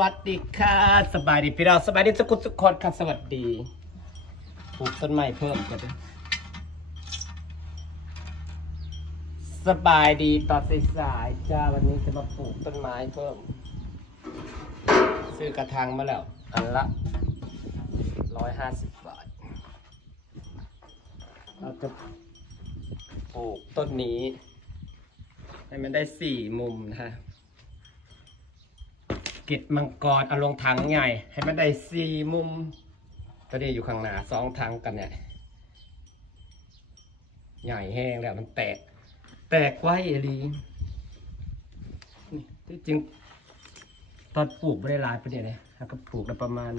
วัสดีค่ะสบายดีพี่เราสบายดีทุกคนทุกคนค่ะสวัสดีปลูกต้นไม้เพิ่มกันด้วยสบายดีตอนสายๆจ้าวันนี้จะมาปลูกต้นไม้เพิ่ม ซื้อกระถางมาแล้ว อันละร้อยห้าสิบบาทเราจะปลูกต้นนี้ ให้มันได้สี่มุมนะฮะ กล็ดมังกรเอาลงถังใหญ่ ให้มันได้สี่มุม ตัวนี้อยู่ข้างหน้าสองถังกันเนี่ยใหญ่แห้งแล้วมันแตก แตกไว้เอลีที่จริง ตอนปลูกไม่ได้หลายประเดี๋ยวเลยแล้วก็ปลูกได้ประมาณ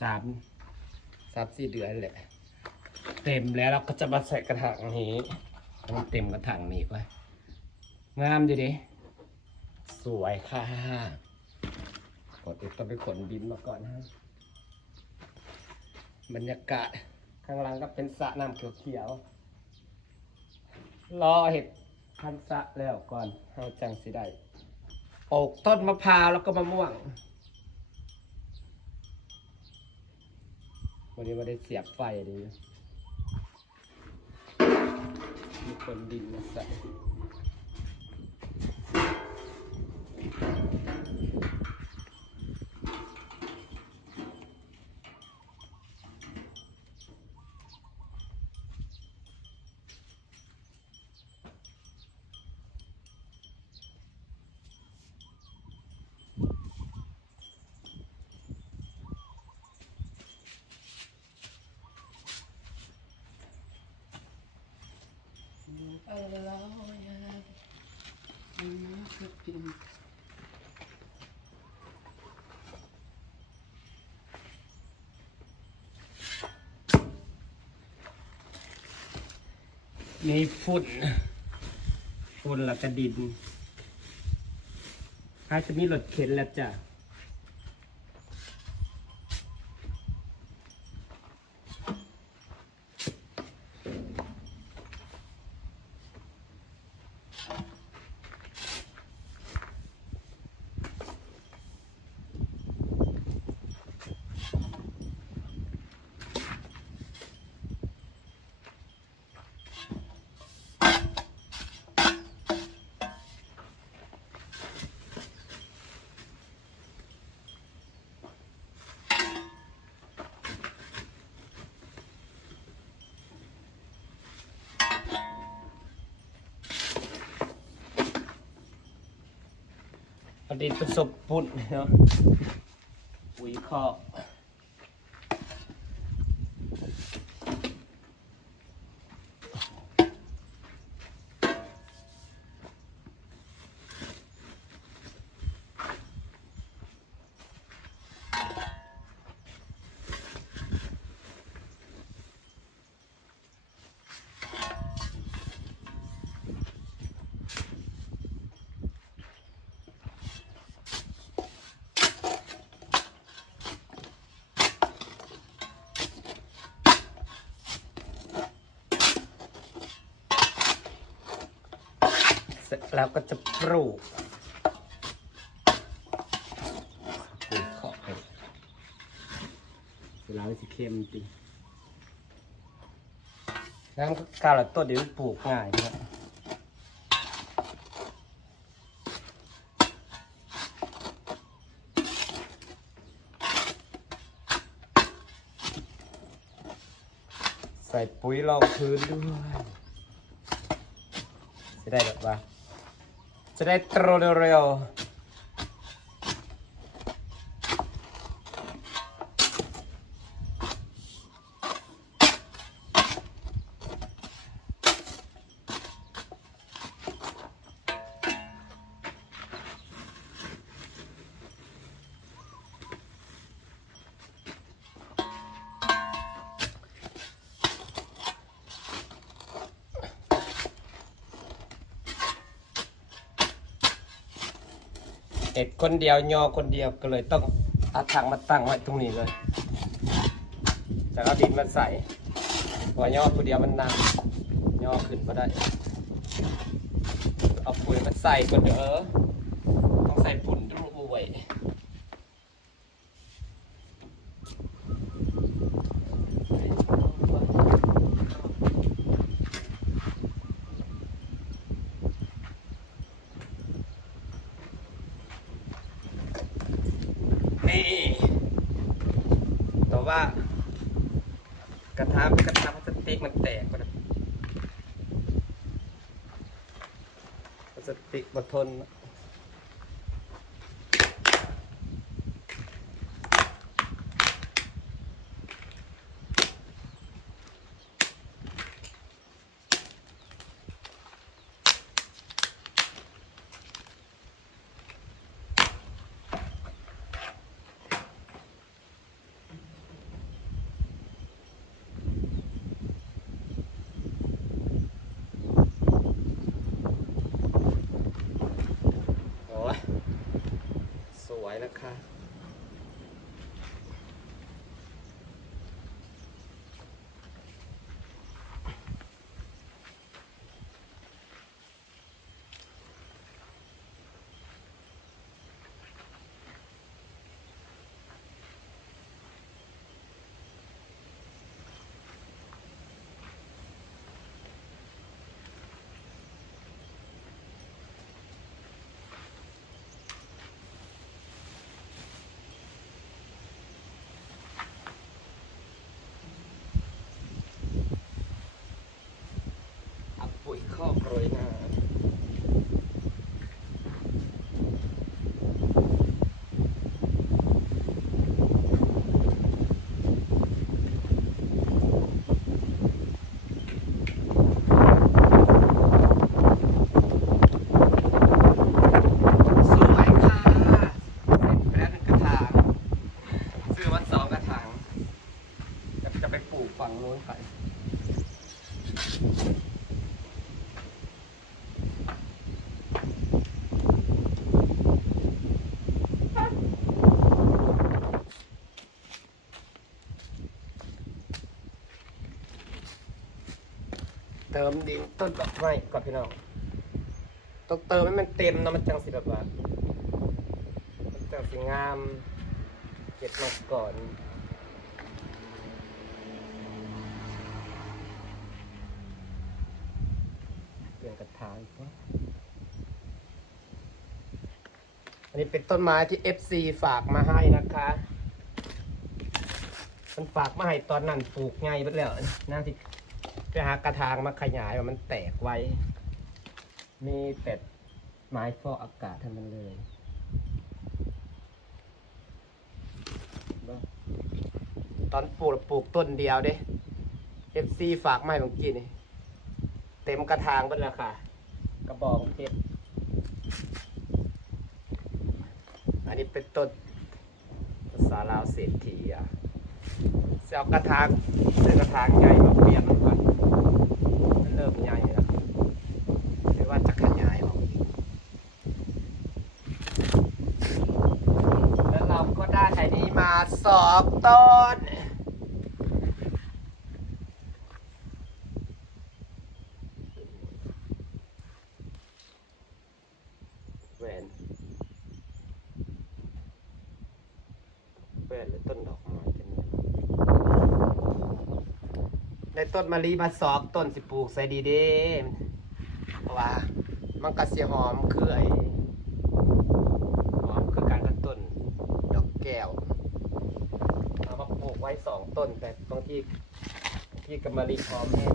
สามสามสี่เดือนแหละ เต็มแล้วเราก็จะมาใส่กระถางนี้มันเต็มกระถางนี้ไว้งามดีดิ สวยค่ะกดติดต้องไปขนบินมาก่อนฮะบรรยากาศข้างล่างก็เป็นสระน้ำเขียวๆรอเห็ดพันสะแล้วก่อนเราจังสิได้ปลูกต้นมะพร้าวแล้วก็มะม่วงวันนี้มาได้เสียบไฟดีมีคนดินมาใส่ มีฝุ่น ฝุ่นแล้วก็ดินถ้าจะมีรถเข็นแล้วจ้ะ พอดีประสบพุ่นเนาะปุ๋ยคอก แล้วก็จะปลูกปุ๋ยคอกให้เวลาไว้สิเข้มจริงงั้นกาละต้นเดี๋ยวปลูกง่ายนะใส่ปุ๋ยรองพื้นด้วย จะได้แบบว่า จะ ได้โตเร็วๆเอ็ดคนเดียวยอคนเดียวก็เลยต้องเอาถังมาตั้งไว้ตรงนี้เลยจะเอาดินมาใส่พอยอคนเดียวมันหนักยอขึ้นมาได้ เอาปุ๋ยมาใส่ก่อนเด้อต้องใส่ปุ๋นด้วย กระทะกระทะพลาสติกมันแตกไปแล้วพลา สติอดทน โอ้ย ส คอกโรยหน้าสวยค่ะเสร็จไปแล้วหนึ่งกระถางซื้อมาสองกระถางจะจะไปปลูกฝั่งโน้นไป เติมดินต้นดอกไม้ก่อนพี่น้องต้องเติมให้มันเต็มนะมันจังสิแบบว่ามันจังสิงามเก็บมาก่อนเปลี่ยนกระถางอีกวะอันนี้เป็นต้นไม้ที่ FC ฝากมาให้นะคะ มันฝากมาให้ตอนนั้นปลูกไงไปแล้วน่าที่ ไปหากระถางมาขยายว่ามันแตกไว้ มีเป็ดไม้ฟอกอากาศทั้งนั้นเลยตอนปลูกปลูกต้นเดียวเด้เอฟซีฝากไมาให้ผมกินนี่ เต็มกระถางไปแล้วค่ะกระบองเพชรอันนี้เป็นต้นภาษาลาวเศรษฐีอะเอากระถางเส้นกระถางใหญ่มาเปลี่ยนมันก่อน มันเริ่มใหญ่แล้วหรือว่าจะขยายออกอีกแล้วเราก็ได้ไอ้นี้มาสอบต้น แหวนแหวนหรือต้นดอกไม้กันเนี่ย ได้ต้นมะลิมาสอบต้นสิปลูกใส่ดีเด้เพราะว่ามันก็เสียหอมคือไอหอมคือการกระต้นดอกแก้วเอามาปลูกไว้สองต้น แต่บางที่ที่กับมะลิหอมแห้ง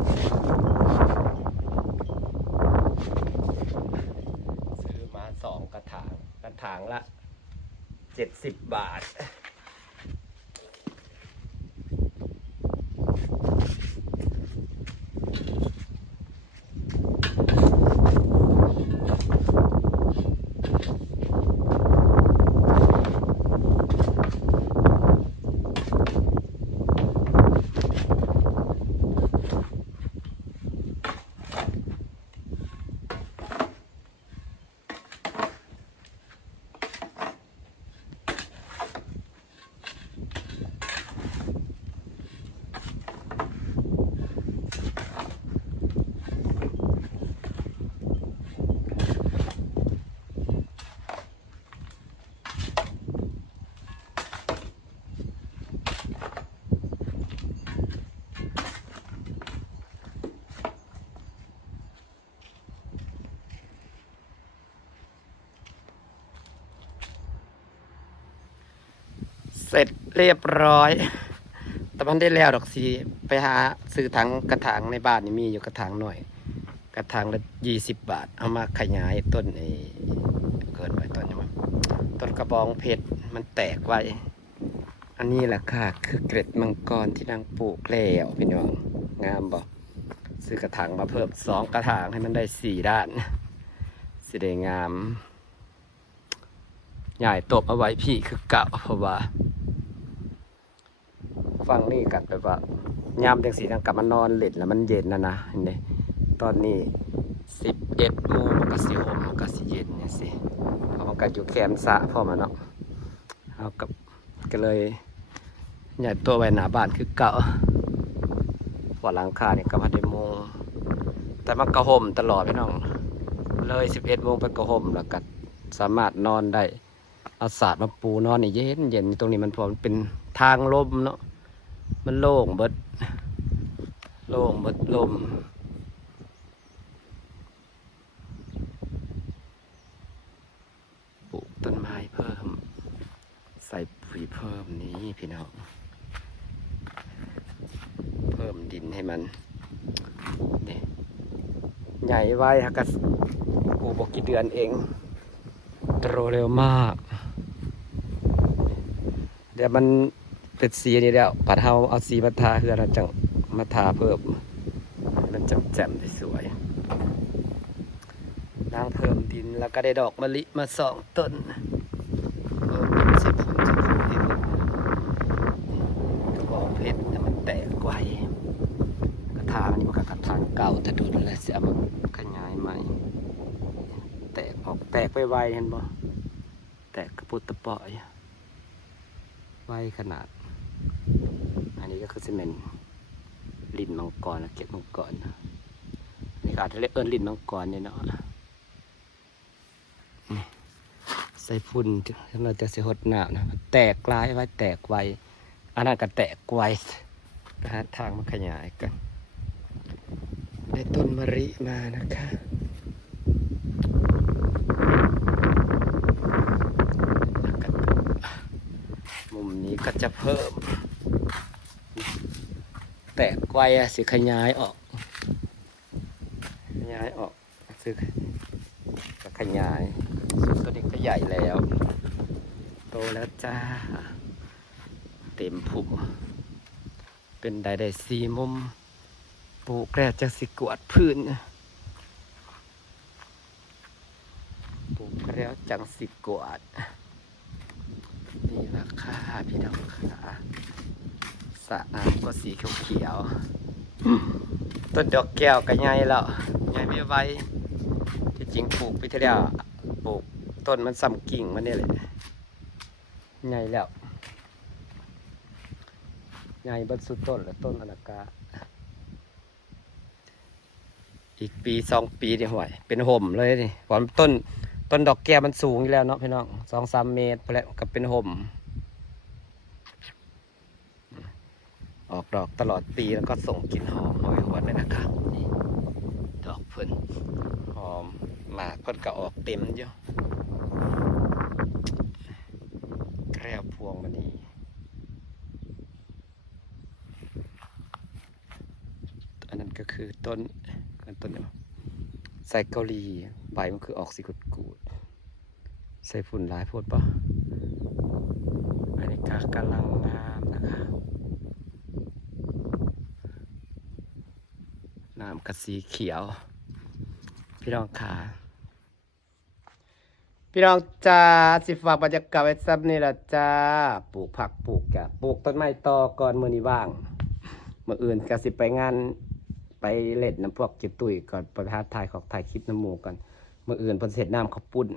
ซื้อมาสองกระถางกระถางละเจ็ดสิบบาท เรียบร้อย แต่มันได้แล้วดอกสีไปหาซื้อถังกระถางในบ้านนี่มีอยู่กระถางหน่อย กระถางละยี่สิบบาท เอามาขยายต้นไอ้เกิดไว้ต้นนี้มั้งต้นกระบองเพชรมันแตกไว้ อันนี้แหละค่ะ คือเกร็ดมังกรที่นางปลูกแล้วพี่น้องงามบอกซื้อกระถางมาเพิ่มสองกระถางให้มันได้สี่ด้านสิได้งามใหญ่ตบเอาไว้พี่คือเก่าเพราะว่า ฟังนี่กันแบบว่ายามจังสีนังกลับมานอนเล่นแล้วมันเย็นนะนะเห็นไหมตอนนี้สิบเอ็ดโมงมันก็สิหมมันก็สิเย็นเนี่ยสิเพราะมันก็อยู่แคมสะพ่อมาเนาะเอากับก็เลยใหญ่ตัวไว้หนาบ้านคือเก่าว่าหลังคาเนี่ยก็มาได้โมงแต่มันก็ห่มตลอดพี่น้อง เลยสิบเอ็ดโมงไปก็ห่มแล้วก็สามารถนอนได้เอาศาสตร์มาปูนอนนี่เย็นเย็นตรงนี้มันพอมันเป็นทางลมเนาะ มันโล่งเบิด โล่งเบิดลม ปลูกต้นไม้เพิ่ม ใส่ปุ๋ยเพิ่มนี้พี่น้อง เพิ่มดินให้มันนี่ใหญ่ไว้ฮะก็ปลูกบอกกี่เดือนเองโตเร็วมาก เดี๋ยวมัน เป็นสีนี่แล้วปัดเฮาเอาสีมาทาเพื่อเราจังมาทาเพิ่มมันจำแจ่มได้สวยล้างเพิ่มดินแล้วก็ได้ดอกมะลิมาสองต้นเพิ่มดินสียผลจะผลให้มันกระบอกเพชรแต่มันแตกไวกระถางนี่มันก็กระถางเก่าถ้าโดนแล้วเสียมันขยายใหม่ แตกออกแตกไปไวเห็นบ่แตกกระปุตตะปอยไวขนาด อันนี้ก็คือซีเมนต์ลินมังกรนเก็บมังกรนะอันนี่ก็อาจจะเรียกเอิญลินมังกรเนี่ยเนาะใส่ฝุ่นเราจะเสียหดหนาวนะแตกกลายไว้แตกไวอันนั้นก็แตกไวไปหาทางมาขยายกันได้ต้นมะริมานะคะแล้วก็มุมนี้ ก็จะเพิ่ม แตกไวสิขยายออก ขยายออกสึกก็ขยายส่วนตัวนี้ก็ใหญ่แล้ว โตแล้วจ้า เต็มผุเป็นได้ได้สีมุมปลูกแล้วจะสิกวดพื้นปลูกแล้วจังสิกวด นี่ราคาพี่น้องค่ะสะน้ำก็สีเขียวๆต้นดอกแก้วก็ใหญ่แล้วใหญ่ไม่ไหวที่จริงปลูกไปเท่าเดียวปลูกต้นมันซ้ำกิ่งมันนี่แหละใหญ่แล้วใหญ่เบนสุดต้นแล้วต้นอนาคาอีกปีสองปีเดี๋ยวห่วยเป็นห่มเลยนี่เพราะมันต้น ต้นดอกแก้วมันสูงอยู่แล้วเนาะพี่น้องสองสามเมตรไปแล้วก็เป็นห่มออกดอกตลอดปีแล้วก็ส่งกลิ่นหอมหอยหวนเลยนะครับนี่ดอกเพิ่นหอมหมากเพิ่นก็ออกเต็มอยู่แกรวพวงมันนี่อันนั้นก็คือต้นต้นเนี่ยใส่เกาหลีใบมันคือออกสีกุดกู ใส่ฝุ่นหลายโพดปะอันนี้ก็กำลังงามนะคะน้ำกระสีเขียว พี่น้องขาพี่น้องจ้าสิฝากบรรยากาศไว้ซับนี่แหละจ้าปลูกผักปลูกกะปลูกต้นไม้ต่อก่อนมือนี้ว่างมื่ออื่นก็สิไปงานไปเล่นน้ำพวกจิตตุยก่อนประทาถ่ายของถ่ายคลิปน้ำหมูกันมื่ออื่นเพนเสร็จน้ำข้าวปุ้น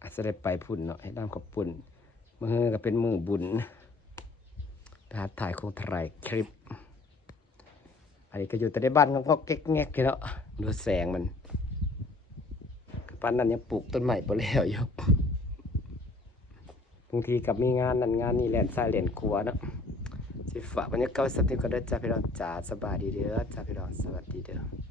อาจจะได้ไปพุ่นเนาะให้น้ำข้าวปุ้นมื่อก็เป็นมือบุญประทาถ่ายคงถ่ายคลิป อันนี้ก็อยู่แต่ในบ้านก็แก๊กแงกเนาะดูแสงมันปานนั้นยังปลูกต้นใหม่ไปแล้วอยู่บางทีกับมีงานนั่นงานนี่แหลนซ้ายแหลนขวาเนาะสิฝากบรรยากาศสักทีก็ได้จ้าพี่น้องจ๋าสบายดีเด้อจ้าพี่น้องสวัสดีเด้อ